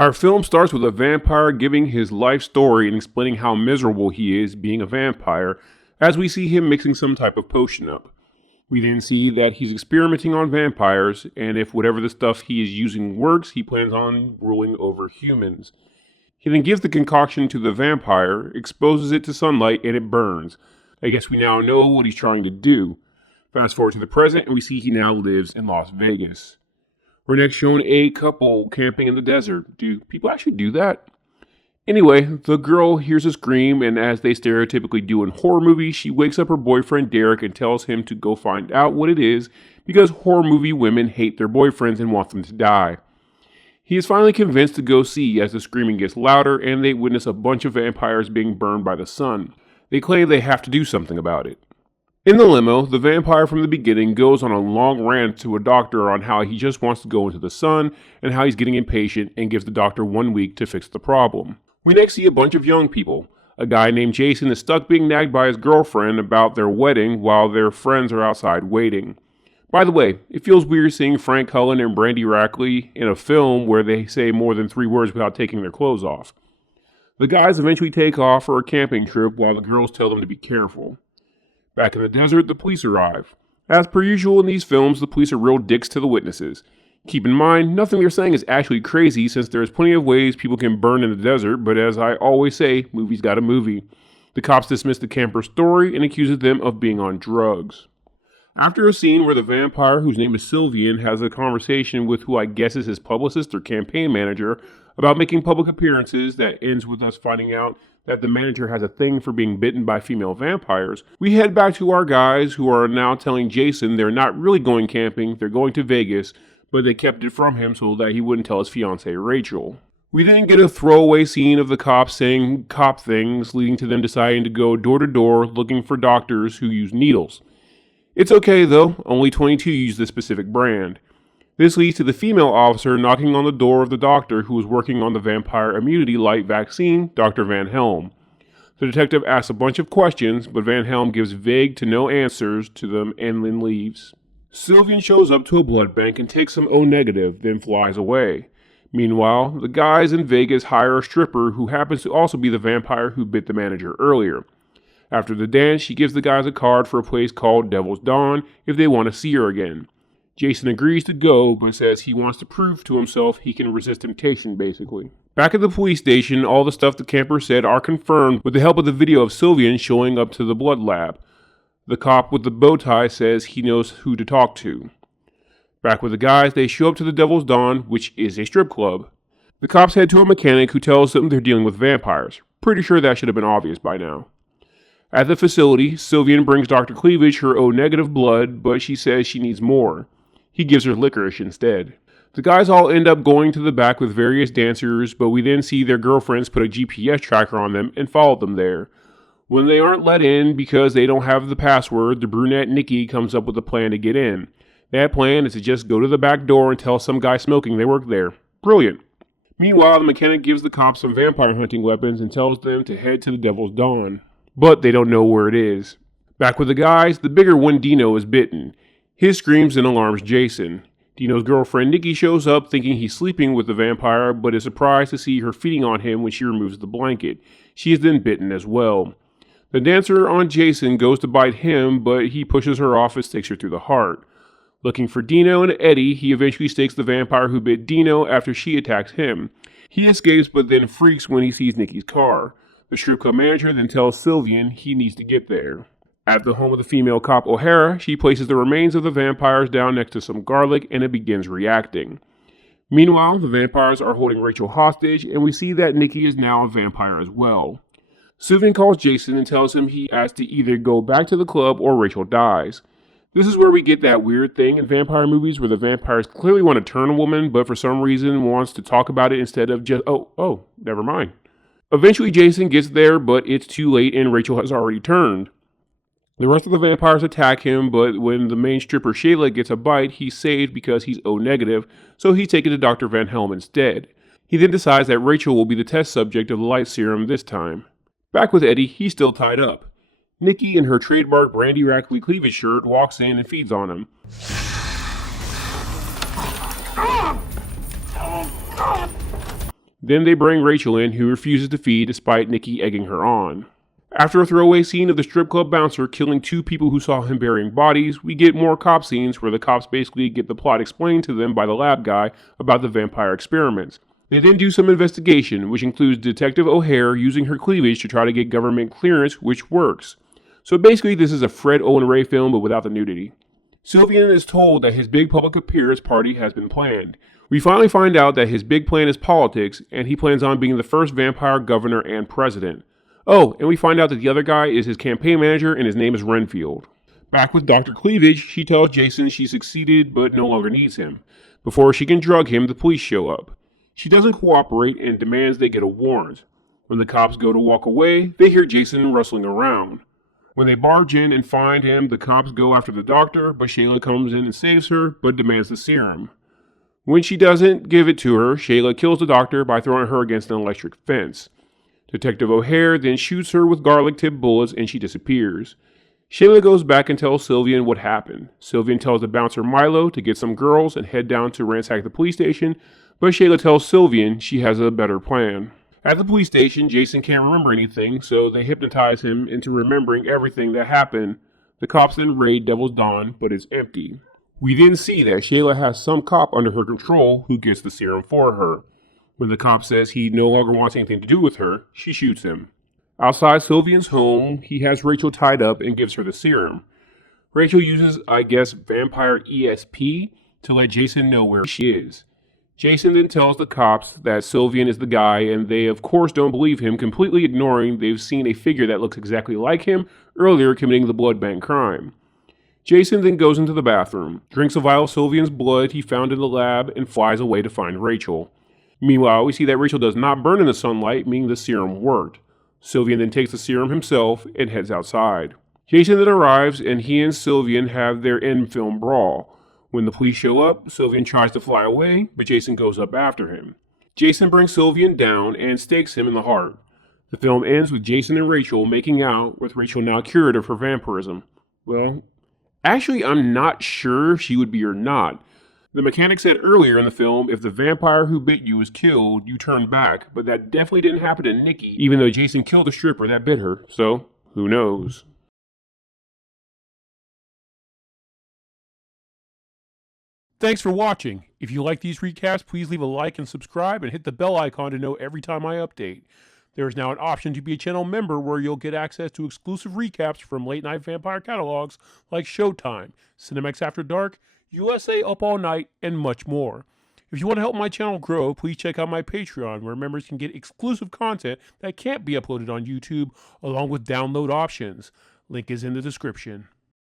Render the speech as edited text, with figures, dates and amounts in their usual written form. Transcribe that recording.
Our film starts with a vampire giving his life story and explaining how miserable he is being a vampire, as we see him mixing some type of potion up. We then see that he's experimenting on vampires, and if whatever the stuff he is using works, he plans on ruling over humans. He then gives the concoction to the vampire, exposes it to sunlight, and it burns. I guess we now know what he's trying to do. Fast forward to the present, and we see he now lives in Las Vegas. We're next shown a couple camping in the desert. Do people actually do that? Anyway, the girl hears a scream, and as they stereotypically do in horror movies, she wakes up her boyfriend Derek and tells him to go find out what it is because horror movie women hate their boyfriends and want them to die. He is finally convinced to go see as the screaming gets louder and they witness a bunch of vampires being burned by the sun. They claim they have to do something about it. In the limo, the vampire from the beginning goes on a long rant to a doctor on how he just wants to go into the sun and how he's getting impatient and gives the doctor 1 week to fix the problem. We next see a bunch of young people. A guy named Jason is stuck being nagged by his girlfriend about their wedding while their friends are outside waiting. By the way, it feels weird seeing Frank Cullen and Brandin Rackley in a film where they say more than 3 words without taking their clothes off. The guys eventually take off for a camping trip while the girls tell them to be careful. Back in the desert, the police arrive. As per usual in these films, the police are real dicks to the witnesses. Keep in mind, nothing they're saying is actually crazy since there's plenty of ways people can burn in the desert, but as I always say, movies got a movie. The cops dismiss the camper's story and accuses them of being on drugs. After a scene where the vampire, whose name is Sylvian, has a conversation with who I guess is his publicist or campaign manager about making public appearances that ends with us finding out that the manager has a thing for being bitten by female vampires, we head back to our guys who are now telling Jason they're not really going camping, they're going to Vegas, but they kept it from him so that he wouldn't tell his fiancée Rachel. We then get a throwaway scene of the cops saying cop things, leading to them deciding to go door to door looking for doctors who use needles. It's okay though, only 22 use this specific brand. This leads to the female officer knocking on the door of the doctor who is working on the vampire immunity light vaccine, Dr. Van Helm. The detective asks a bunch of questions, but Van Helm gives vague to no answers to them and then leaves. Sylvian shows up to a blood bank and takes some O-negative, then flies away. Meanwhile, the guys in Vegas hire a stripper who happens to also be the vampire who bit the manager earlier. After the dance, she gives the guys a card for a place called Devil's Dawn if they want to see her again. Jason agrees to go, but says he wants to prove to himself he can resist temptation, basically. Back at the police station, all the stuff the camper said are confirmed with the help of the video of Sylvian showing up to the blood lab. The cop with the bow tie says he knows who to talk to. Back with the guys, they show up to the Devil's Dawn, which is a strip club. The cops head to a mechanic who tells them they're dealing with vampires. Pretty sure that should have been obvious by now. At the facility, Sylvian brings Dr. Cleavage her O-negative blood, but she says she needs more. He gives her licorice instead. The guys all end up going to the back with various dancers, but we then see their girlfriends put a GPS tracker on them and follow them there. When they aren't let in because they don't have the password, the brunette Nikki comes up with a plan to get in. That plan is to just go to the back door and tell some guy smoking they work there. Brilliant. Meanwhile, the mechanic gives the cops some vampire hunting weapons and tells them to head to the Devil's Dawn. But they don't know where it is. Back with the guys, the bigger one Dino is bitten. His screams and alarms Jason. Dino's girlfriend Nikki shows up thinking he's sleeping with the vampire, but is surprised to see her feeding on him when she removes the blanket. She is then bitten as well. The dancer on Jason goes to bite him, but he pushes her off and sticks her through the heart. Looking for Dino and Eddie, he eventually stakes the vampire who bit Dino after she attacks him. He escapes but then freaks when he sees Nikki's car. The strip club manager then tells Sylvian he needs to get there. At the home of the female cop O'Hara, she places the remains of the vampires down next to some garlic and it begins reacting. Meanwhile, the vampires are holding Rachel hostage and we see that Nikki is now a vampire as well. Sylvian calls Jason and tells him he has to either go back to the club or Rachel dies. This is where we get that weird thing in vampire movies where the vampires clearly want to turn a woman but for some reason wants to talk about it instead of just, oh, never mind. Eventually Jason gets there but it's too late and Rachel has already turned. The rest of the vampires attack him, but when the main stripper Shayla gets a bite, he's saved because he's O-negative, so he's taken to Dr. Van Helm instead. He then decides that Rachel will be the test subject of the light serum this time. Back with Eddie, he's still tied up. Nikki, in her trademark Brandin Rackley cleavage shirt, walks in and feeds on him. Then they bring Rachel in, who refuses to feed despite Nikki egging her on. After a throwaway scene of the strip club bouncer killing 2 people who saw him burying bodies, we get more cop scenes where the cops basically get the plot explained to them by the lab guy about the vampire experiments. They then do some investigation, which includes Detective O'Hare using her cleavage to try to get government clearance, which works. So basically this is a Fred Owen Ray film but without the nudity. Sylvian is told that his big public appearance party has been planned. We finally find out that his big plan is politics, and he plans on being the first vampire governor and president. Oh, and we find out that the other guy is his campaign manager, and his name is Renfield. Back with Dr. Cleavage, she tells Jason she succeeded but no longer needs him. Before she can drug him, the police show up. She doesn't cooperate and demands they get a warrant. When the cops go to walk away, they hear Jason rustling around. When they barge in and find him, the cops go after the doctor, but Shayla comes in and saves her, but demands the serum. When she doesn't give it to her, Shayla kills the doctor by throwing her against an electric fence. Detective O'Hare then shoots her with garlic-tipped bullets and she disappears. Shayla goes back and tells Sylvian what happened. Sylvian tells the bouncer Milo to get some girls and head down to ransack the police station, but Shayla tells Sylvian she has a better plan. At the police station, Jason can't remember anything, so they hypnotize him into remembering everything that happened. The cops then raid Devil's Dawn, but it's empty. We then see that Shayla has some cop under her control who gets the serum for her. When the cop says he no longer wants anything to do with her, she shoots him. Outside Sylvian's home, he has Rachel tied up and gives her the serum. Rachel uses, I guess, vampire ESP to let Jason know where she is. Jason then tells the cops that Sylvian is the guy, and they of course don't believe him, completely ignoring they've seen a figure that looks exactly like him earlier committing the blood bank crime. Jason then goes into the bathroom, drinks a vial of Sylvian's blood he found in the lab, and flies away to find Rachel. Meanwhile, we see that Rachel does not burn in the sunlight, meaning the serum worked. Sylvian then takes the serum himself and heads outside. Jason then arrives, and he and Sylvian have their end-film brawl. When the police show up, Sylvian tries to fly away, but Jason goes up after him. Jason brings Sylvian down and stakes him in the heart. The film ends with Jason and Rachel making out, with Rachel now cured of her vampirism. Well, actually, I'm not sure if she would be or not. The mechanic said earlier in the film, if the vampire who bit you is killed, you turn back, but that definitely didn't happen to Nikki, even though Jason killed the stripper that bit her, so who knows. Thanks for watching. If you like these recaps, please leave a like and subscribe and hit the bell icon to know every time I update. There is now an option to be a channel member where you'll get access to exclusive recaps from late night vampire catalogs like Showtime, Cinemax After Dark, USA Up All Night, and much more. If you want to help my channel grow, please check out my Patreon, where members can get exclusive content that can't be uploaded on YouTube, along with download options. Link is in the description.